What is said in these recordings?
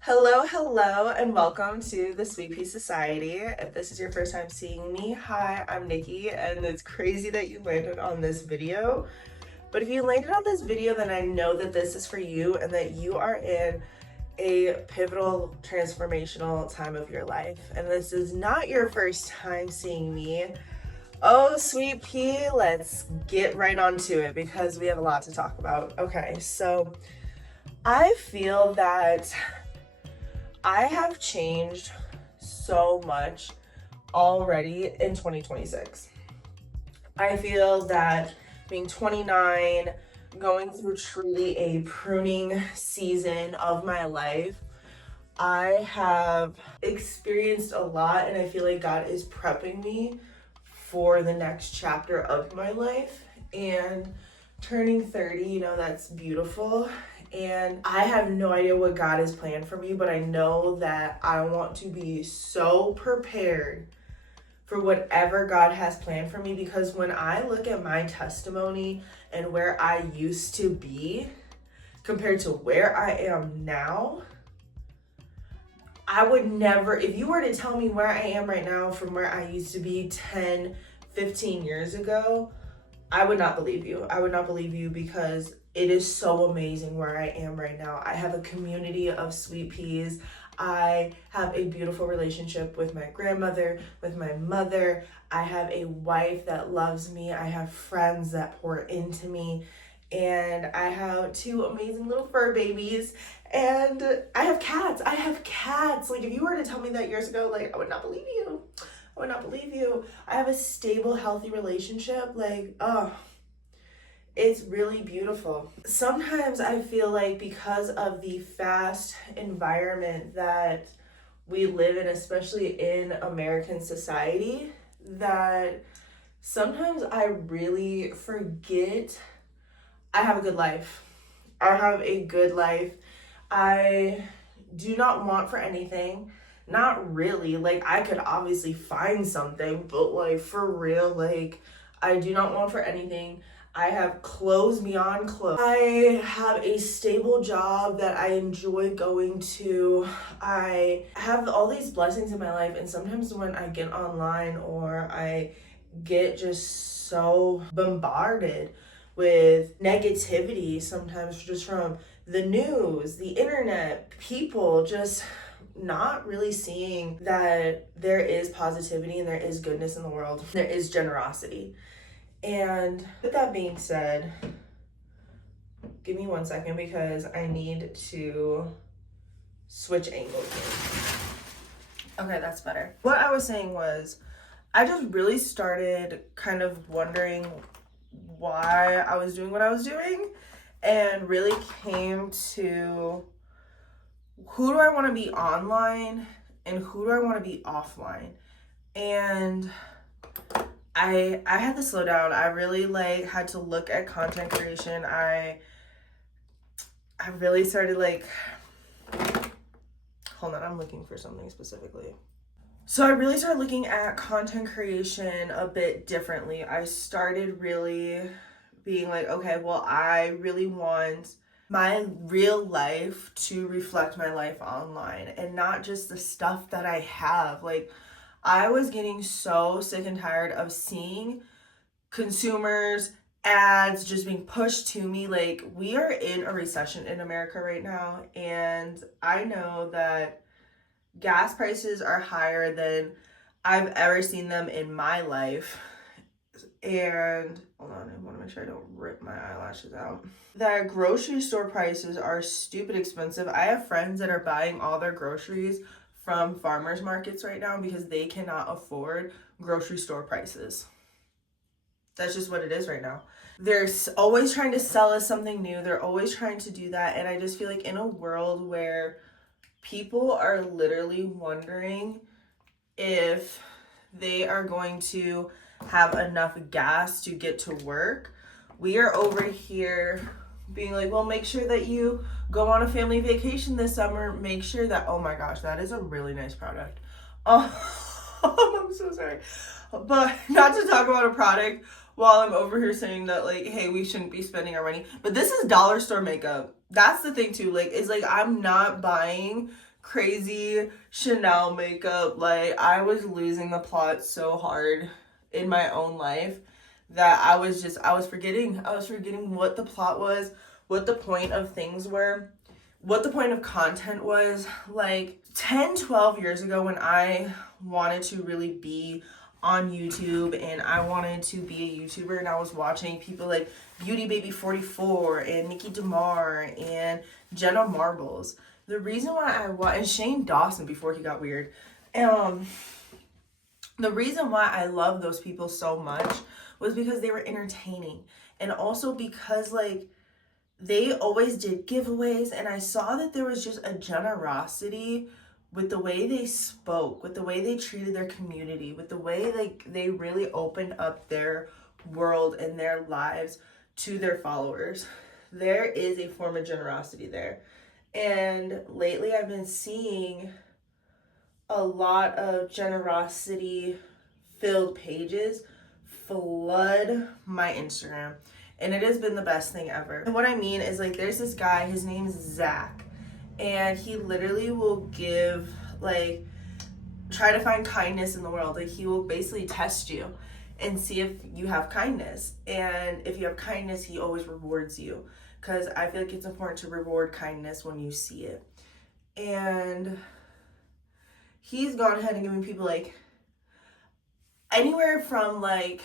Hello, and welcome to the Sweet Pea Society. If this is your first time seeing me, hi, I'm Nikki, and it's crazy that you landed on this video. But if you landed on this video, then I know that this is for you and that you are in a pivotal, transformational time of your life. And this is not your first time seeing me. Oh, Sweet Pea, let's get right onto it because we have a lot to talk about. Okay, so I feel that I have changed so much already in 2026. I feel that being 29, going through truly a pruning season of my life, I have experienced a lot, and I feel like God is prepping me for the next chapter of my life. And turning 30, that's beautiful. And I have no idea what God has planned for me, but I know that I want to be so prepared for whatever God has planned for me, because when I look at my testimony and where I used to be compared to where I am now, I would never, if you were to tell me where I am right now from where I used to be 10, 15 years ago, I would not believe you. I would not believe you because it is so amazing where I am right now. I have a community of sweet peas. I have a beautiful relationship with my grandmother, with my mother. I have a wife that loves me. I have friends that pour into me. And I have two amazing little fur babies. And I have cats. I have cats. Like, if you were to tell me that years ago, like, I would not believe you. I would not believe you. I have a stable, healthy relationship. Like, oh, it's really beautiful. Sometimes I feel like because of the fast environment that we live in, especially in American society, that sometimes I really forget I have a good life. I have a good life. I do not want for anything. Not really. Like, I could obviously find something, but like, for real, like, I do not want for anything. I have clothes beyond clothes. I have a stable job that I enjoy going to. I have all these blessings in my life, and sometimes when I get online or I get just so bombarded with negativity, sometimes just from the news, the internet, people just not really seeing that there is positivity and there is goodness in the world. There is generosity. And with that being said, give me 1 second because I need to switch angles here. Okay, that's better. What I was saying was, I just really started kind of wondering why I was doing what I was doing, and really came to, who do I want to be online and who do I want to be offline? And I had to slow down. I really had to look at content creation. I really started hold on, I'm looking for something specifically. So I really started looking at content creation a bit differently. I started really being like, okay, well, I really want my real life to reflect my life online and not just the stuff that I have. Like, I was getting so sick and tired of seeing consumers, ads just being pushed to me. Like, we are in a recession in America right now, and I know that gas prices are higher than I've ever seen them in my life. And hold on, I want to make sure I don't rip my eyelashes out. That grocery store prices are stupid expensive. I have friends that are buying all their groceries from farmers markets right now because they cannot afford grocery store prices. That's just what it is right now. They're always trying to sell us something new. They're always trying to do that. And I just feel like in a world where people are literally wondering if they are going to have enough gas to get to work, we are over here being like, well, make sure that you go on a family vacation this summer. Make sure that, oh my gosh, that is a really nice product. Oh, I'm so sorry. But not to talk about a product while I'm over here saying that, like, hey, we shouldn't be spending our money. But this is dollar store makeup. That's the thing too. Like, it's like I'm not buying crazy Chanel makeup. Like, I was losing the plot so hard in my own life that I was forgetting what the plot was, what the point of things were, what the point of content was. Like 10, 12 years ago, when I wanted to really be on YouTube and I wanted to be a YouTuber, and I was watching people like Beauty Baby 44 and Nikki DeMar and Jenna Marbles. The reason why and Shane Dawson before he got weird. The reason why I love those people so much was because they were entertaining, and also because like they always did giveaways, and I saw that there was just a generosity with the way they spoke, with the way they treated their community, with the way like they really opened up their world and their lives to their followers. There is a form of generosity there. And lately I've been seeing a lot of generosity filled pages flood my Instagram, and it has been the best thing ever. And what I mean is, like, there's this guy, his name is Zach, and he literally will give, like, try to find kindness in the world. Like, he will basically test you and see if you have kindness, and if you have kindness, he always rewards you, because I feel like it's important to reward kindness when you see it. And he's gone ahead and given people like anywhere from like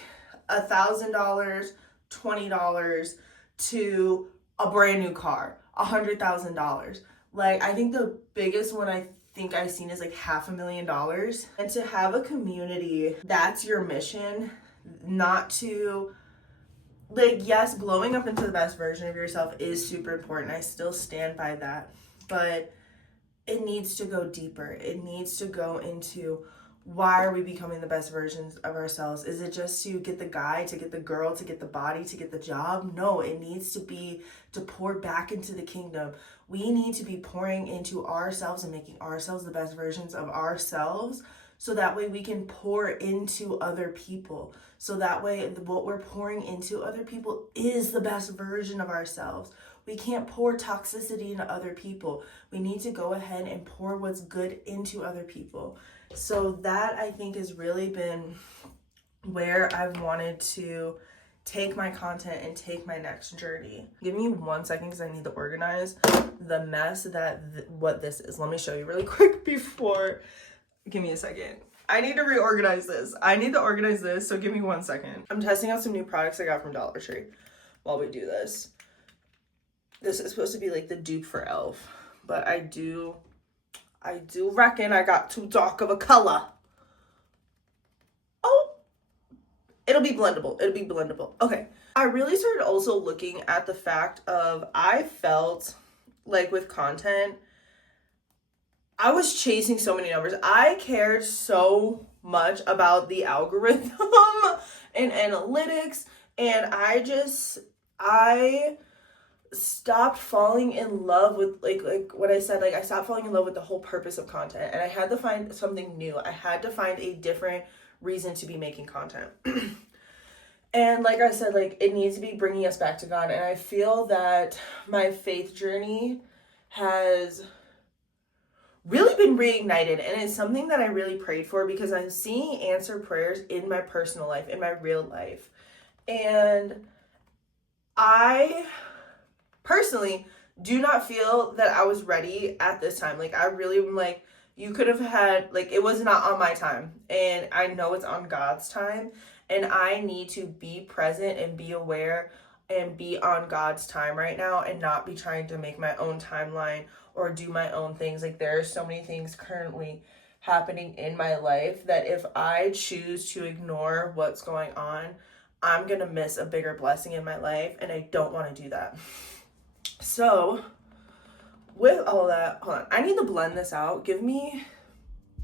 $1,000, $20 to a brand new car, $100,000. Like, I think the biggest one I think I've seen is like $500,000. And to have a community, that's your mission, not to, like, yes, glowing up into the best version of yourself is super important. I still stand by that, but it needs to go deeper. It needs to go into, why are we becoming the best versions of ourselves? Is it just to get the guy, to get the girl, to get the body, to get the job? No, it needs to be to pour back into the kingdom. We need to be pouring into ourselves and making ourselves the best versions of ourselves, so that way we can pour into other people. So that way what we're pouring into other people is the best version of ourselves. We can't pour toxicity into other people. We need to go ahead and pour what's good into other people. So that, I think, has really been where I've wanted to take my content and take my next journey. Give me 1 second because I need to organize the mess what this is. Let me show you really quick before. Give me a second. I need to reorganize this. I need to organize this, so give me 1 second. I'm testing out some new products I got from Dollar Tree while we do this. This is supposed to be like the dupe for e.l.f., but I do reckon I got too dark of a color. Oh, it'll be blendable. Okay. I really started also looking at the fact of, I felt like with content, I was chasing so many numbers. I cared so much about the algorithm and analytics, and I stopped falling in love with like what I said. Like, I stopped falling in love with the whole purpose of content, and I had to find something new. I had to find a different reason to be making content. And like I said, like, it needs to be bringing us back to God. And I feel that my faith journey has really been reignited, and it's something that I really prayed for, because I'm seeing answered prayers in my personal life, in my real life. And I personally do not feel that I was ready at this time. Like, I really, like, you could have had, like, it was not on my time, and I know it's on God's time, and I need to be present and be aware and be on God's time right now, and not be trying to make my own timeline or do my own things. Like, there are so many things currently happening in my life that if I choose to ignore what's going on, I'm gonna miss a bigger blessing in my life, and I don't want to do that. So with all that, hold on, I need to blend this out. Give me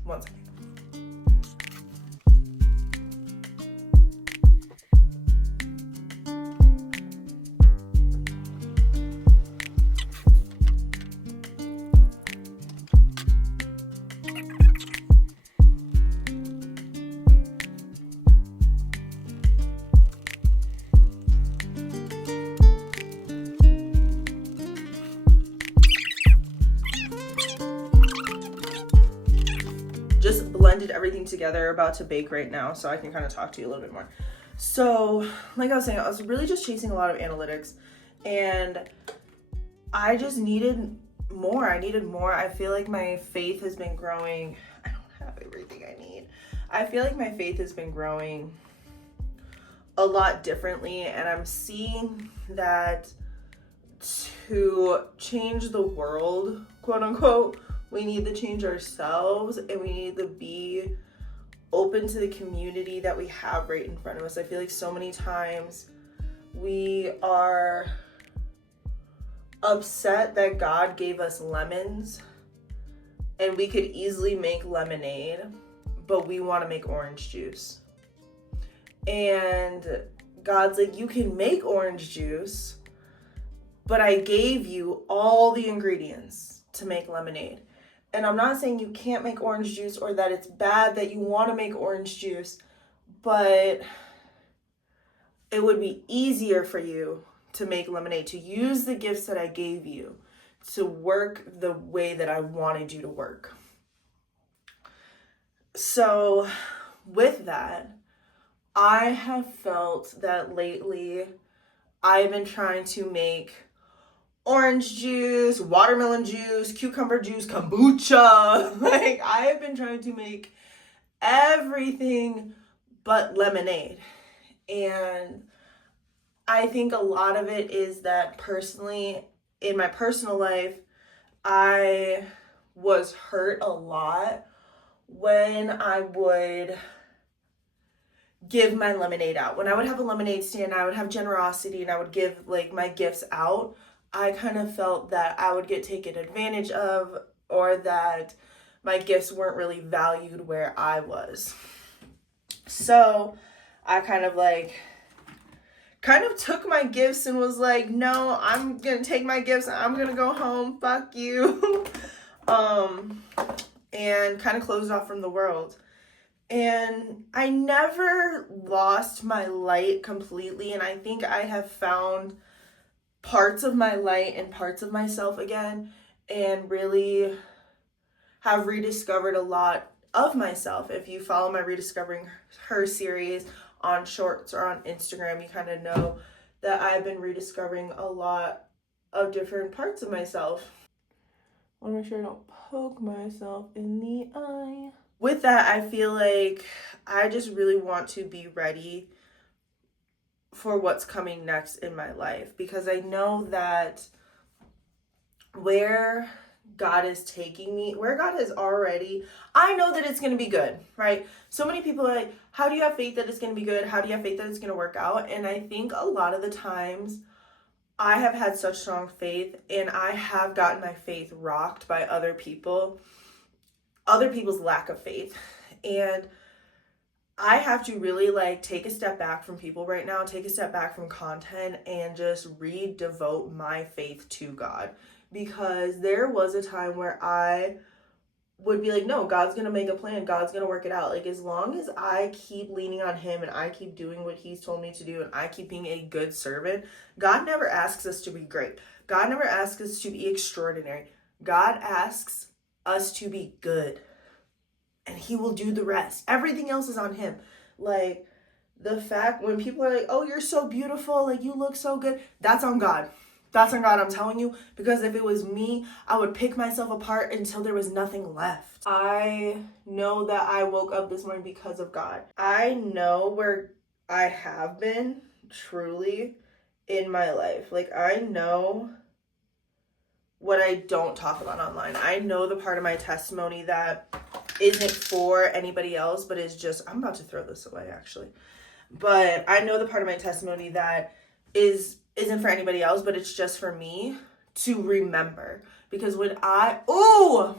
1 second. blended everything together, about to bake right now, so I can kind of talk to you a little bit more. So, like I was saying, I was really just chasing a lot of analytics, and I just needed more. I feel like my faith has been growing. I don't have everything I need. I feel like my faith has been growing a lot differently, and I'm seeing that to change the world, quote unquote, we need to change ourselves, and we need to be open to the community that we have right in front of us. I feel like so many times we are upset that God gave us lemons and we could easily make lemonade, but we want to make orange juice. And God's like, you can make orange juice, but I gave you all the ingredients to make lemonade. And I'm not saying you can't make orange juice or that it's bad that you want to make orange juice, but it would be easier for you to make lemonade, to use the gifts that I gave you to work the way that I wanted you to work. So with that, I have felt that lately I've been trying to make orange juice, watermelon juice, cucumber juice, kombucha. Like, I have been trying to make everything but lemonade. And I think a lot of it is that personally, in my personal life, I was hurt a lot when I would give my lemonade out. When I would have a lemonade stand, I would have generosity and I would give like my gifts out. I kind of felt that I would get taken advantage of, or that my gifts weren't really valued where I was. So I kind of took my gifts and was like, no, I'm gonna take my gifts and I'm gonna go home, fuck you. And kind of closed off from the world. And I never lost my light completely, and I think I have found parts of my light and parts of myself again, and really have rediscovered a lot of myself. If you follow my Rediscovering Her series on Shorts or on Instagram, you kind of know that I've been rediscovering a lot of different parts of myself. I want to make sure I don't poke myself in the eye. With that, I feel like I just really want to be ready for what's coming next in my life, because I know that where God is taking me, where God is already, I know that it's going to be good, right? So many people are like, how do you have faith that it's going to be good? How do you have faith that it's going to work out? And I think a lot of the times I have had such strong faith, and I have gotten my faith rocked by other people's lack of faith. And I have to really take a step back from people right now, take a step back from content, and just redevote my faith to God. Because there was a time where I would be like, no, God's going to make a plan. God's going to work it out. Like, as long as I keep leaning on him and I keep doing what he's told me to do and I keep being a good servant, God never asks us to be great. God never asks us to be extraordinary. God asks us to be good. And he will do the rest. Everything else is on him. Like, the fact when people are like, oh, you're so beautiful, like, you look so good, that's on God. That's on God, I'm telling you. Because if it was me, I would pick myself apart until there was nothing left. I know that I woke up this morning because of God. I know where I have been truly in my life. Like, I know what I don't talk about online. I know the part of my testimony that isn't for anybody else, but is just, I'm about to throw this away actually. But I know the part of my testimony that isn't for anybody else, but it's just for me to remember. Because when all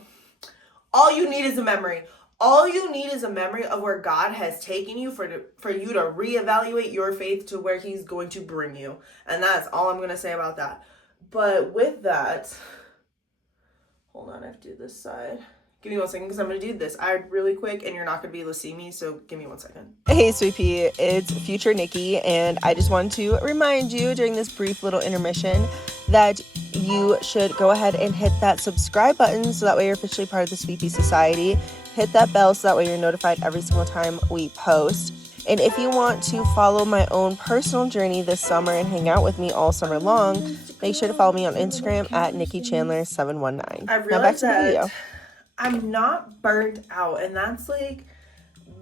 you need is a memory. All you need is a memory of where God has taken you for you to reevaluate your faith to where he's going to bring you. And that's all I'm going to say about that. But with that, hold on, I have to do this side. Give me 1 second because I'm going to do this really quick and you're not going to be able to see me, so give me 1 second. Hey, Sweet Pea, it's future Nikki, and I just wanted to remind you during this brief little intermission that you should go ahead and hit that subscribe button so that way you're officially part of the Sweet Pea Society. Hit that bell so that way you're notified every single time we post. And if you want to follow my own personal journey this summer and hang out with me all summer long, make sure to follow me on Instagram at NikkiChandler719. I realized that I'm not burnt out, and that's like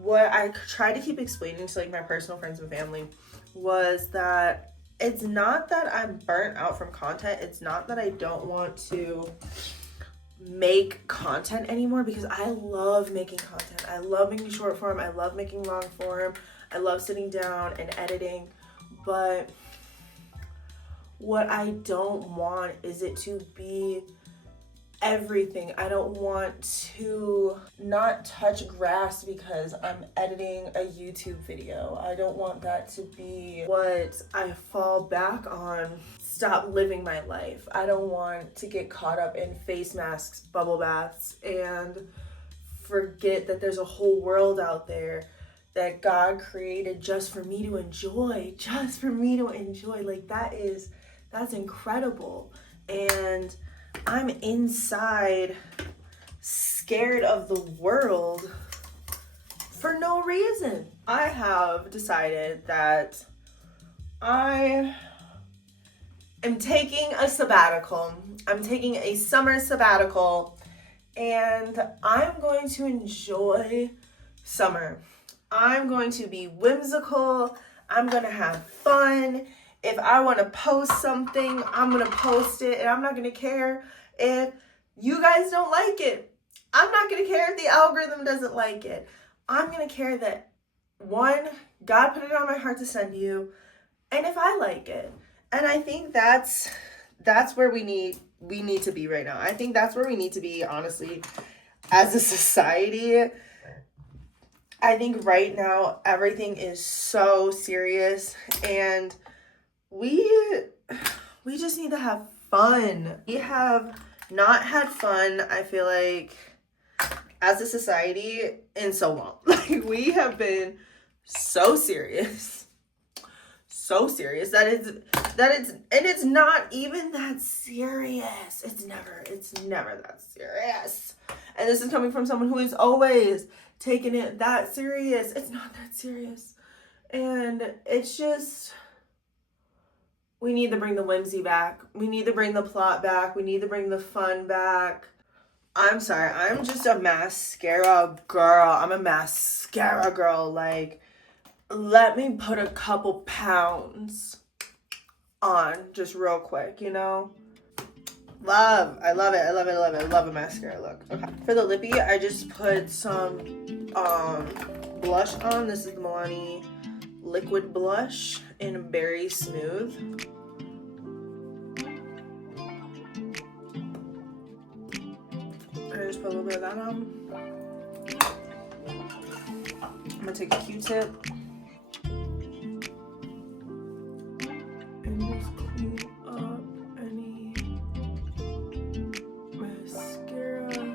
what I tried to keep explaining to like my personal friends and family, was that it's not that I'm burnt out from content. It's not that I don't want to make content anymore, because I love making content. I love making short form. I love making long form. I love sitting down and editing. But what I don't want is it to be everything. I don't want to not touch grass because I'm editing a YouTube video. I don't want that to be what I fall back on. Stop living my life. I don't want to get caught up in face masks, bubble baths, and forget that there's a whole world out there that God created just for me to enjoy, Like that's incredible. And I'm inside scared of the world for no reason. I have decided that I am taking a sabbatical. I'm taking a summer sabbatical, and I'm going to enjoy summer. I'm going to be whimsical. I'm going to have fun. If I want to post something, I'm going to post it, and I'm not going to care if you guys don't like it. I'm not going to care if the algorithm doesn't like it. I'm going to care that, one, God put it on my heart to send you, and if I like it. And I think that's where we need to be right now. I think that's where we need to be, honestly, as a society. I think right now everything is so serious, and we just need to have fun. We have not had fun, I feel like, as a society in so long. Like, we have been so serious that it's not even that serious. It's never that serious. And this is coming from someone who is always taking it that serious. It's not that serious. And it's just, we need to bring the whimsy back. We need to bring the plot back. We need to bring the fun back. I'm sorry, I'm just a mascara girl. I'm a mascara girl. Like, let me put a couple pounds on just real quick, you know? I love it. I love a mascara look. Okay. For the lippy, I just put some blush on. This is the Milani liquid blush in Berry Smooth. I just put a little bit of that on. I'm gonna take a Q-tip and just clean up any mascara. Then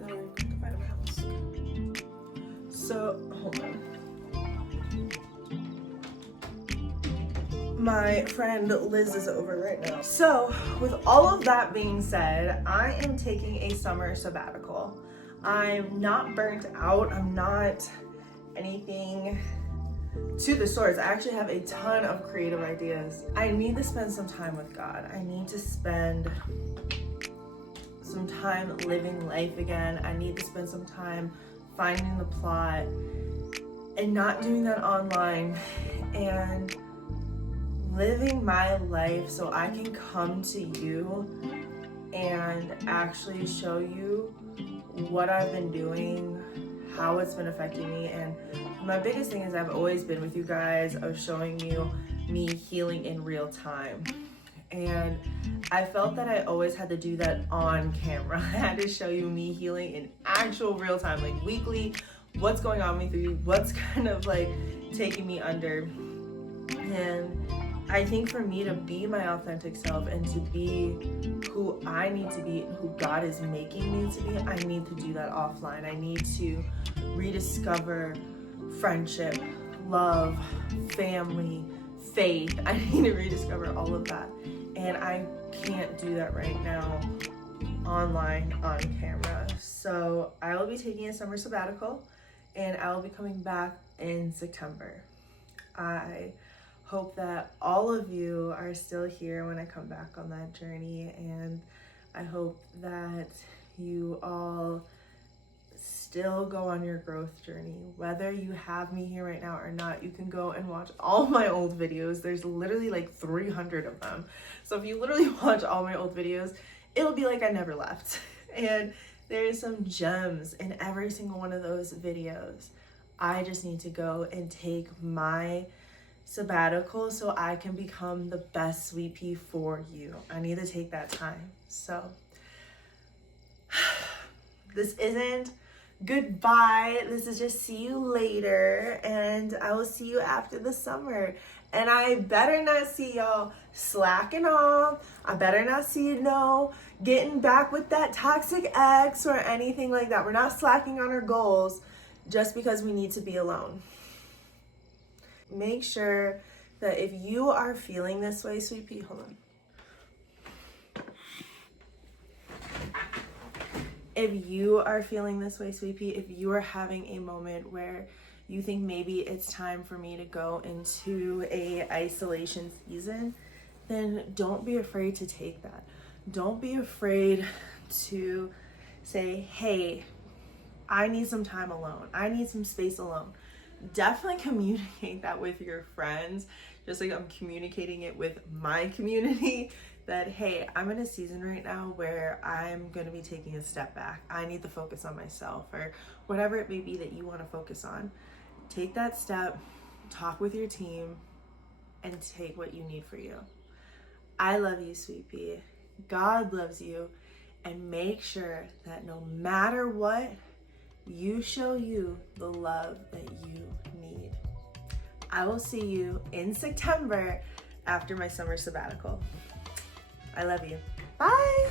I'm gonna put the vitamin mask. So, hold on. My friend Liz is over right now. So, with all of that being said, I am taking a summer sabbatical. I'm not burnt out. I'm not anything to the source. I actually have a ton of creative ideas. I need to spend some time with God. I need to spend some time living life again. I need to spend some time finding the plot and not doing that online, and living my life so I can come to you and actually show you what I've been doing, how it's been affecting me. And my biggest thing is I've always been with you guys of showing you me healing in real time. And I felt that I always had to do that on camera. I had to show you me healing in actual real time, like weekly, what's going on with me, what's kind of like taking me under. And I think for me to be my authentic self and to be who I need to be and who God is making me to be, I need to do that offline. I need to rediscover friendship, love, family, faith. I need to rediscover all of that. And I can't do that right now online on camera. So I will be taking a summer sabbatical and I will be coming back in September. I hope that all of you are still here when I come back on that journey, and I hope that you all still go on your growth journey. Whether you have me here right now or not, you can go and watch all my old videos. There's literally like 300 of them. So if you literally watch all my old videos, it'll be like I never left. And there's some gems in every single one of those videos. I just need to go and take my sabbatical so I can become the best sweet pea for you. I need to take that time. So this isn't goodbye. This is just see you later, and I will see you after the summer. And I better not see y'all slacking off. I better not see you getting back with that toxic ex or anything like that. We're not slacking on our goals just because we need to be alone. Make sure that if you are feeling this way, sweet pea, hold on. If you are feeling this way, sweet pea, if you are having a moment where you think maybe it's time for me to go into a isolation season, then don't be afraid to take that. Don't be afraid to say, hey, I need some time alone. I need some space alone. Definitely communicate that with your friends, just like I'm communicating it with my community, that hey, I'm in a season right now where I'm going to be taking a step back. I need to focus on myself, or whatever it may be that you want to focus on. Take that step, talk with your team, and take what you need for you. I love you, sweet pea. God loves you, and make sure that no matter what, you show you the love that you need. I will see you in September after my summer sabbatical. I love you. Bye.